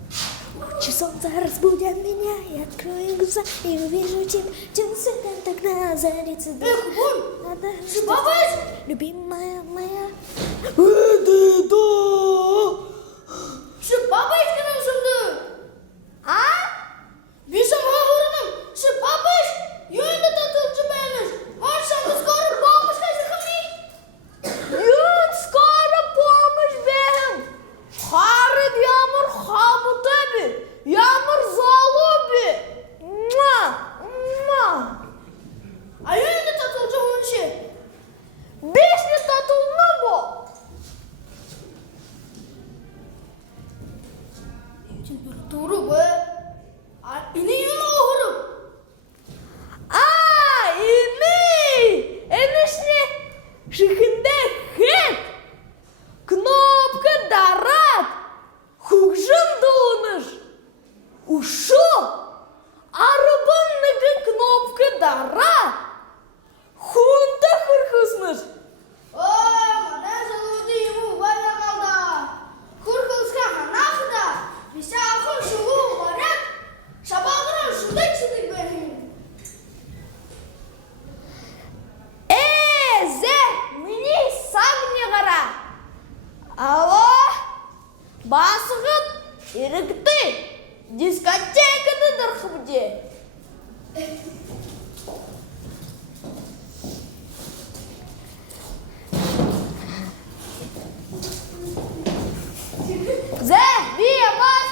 Лучи солнца разбудят меня, я открою глаза и увижу тебя. Чем светом так на зарится. Эх, Гуль, Надо, ты бабась? любимая моя. Şu baba işkinin sundu. Ha? Bizim oğlunum şu baba iş yönde tatlıcı beğenir. Akşam skoro boğmuş kaçtı mı? Ют, скоро помощь бегом. Харит ямыр хабы таби, ямыр залуби. A yönde tatlıcı onun şey. Бешни татулны бу. Температуру bu. İni yönü oğlum. Ини! Энешне шихынде хет. Кнопка дарат. Хужым дулыныш. Ушо. Арабанныгы кнопка дарат. Хунда хырхысныш. Mana saludu ibu banyak kalda. Kurkulska hanakda. Bisa akıl şuhu barak. Sabahlara şudak şudak benim. Зе, міне сам не қара. Алло, басығып, ерікті, дискотеканы дұрқыбде. Зе, бия бас.